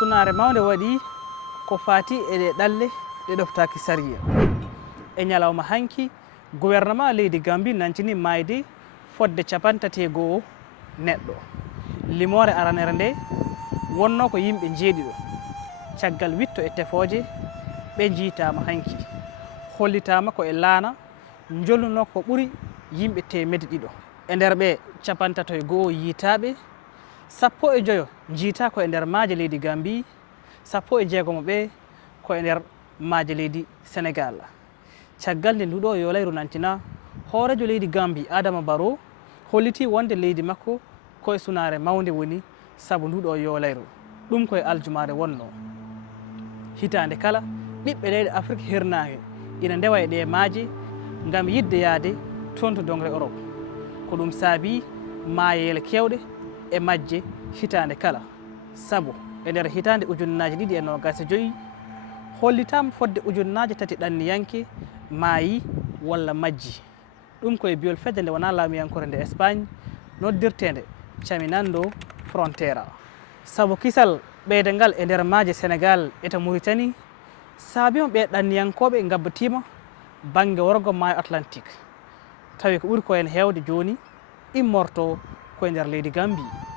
sunare mawde waɗi ko fati e ɗe ɗalle ɗe ɗoftaki sariya e ñalawma hanki gouvernement leydi Gambie nantini mayde fodde 31 neɗɗo limore aranere nde wonno ko yimɓe jeeɗiɗo caggal witto e tefoje ɓe jiitama hanki hollitama ko e laana jolluno ko ɓuuri yimɓe temedde ɗiɗo e nder ɓe 31 yiitaɓe 15 jiita ko e nder maaje leydi Gambie 16 ɓe ko e nder maaje leydi Sénégal caggal nde nduɗo yo layru nantina hoorejo leydi Gambie Adama Barrow holliti wonde leydi makko koye sunare mawde woni saabu nduɗo yo layru ɗum koye aljumare wonno hitande kala ɓiɓɓe leyɗe Afrique hirnage ina ndewa e ɗe maaje ngam yidde yaade toon to dongre Europe ko ɗum saabi maayele kewɗe e majje hitande kala saabu e nder hitande ujunnaje 2025 hollitama fodde ujunnaje 3 ɗanniyanke maayi walla majji ɗum koye biyol fedde nde wona laamuyankore nde Espagne noddirtede caminando frontiére saabu kisal ɓeyde ngal e nder maaje Sénégal eta Mauritanie saabima ɓe ɗanniyankoɓe gabbatima banggue worgo maayo Atlantique tawi ko ɓuuri ko hen hewde joni immorto koye nder leydi Gambie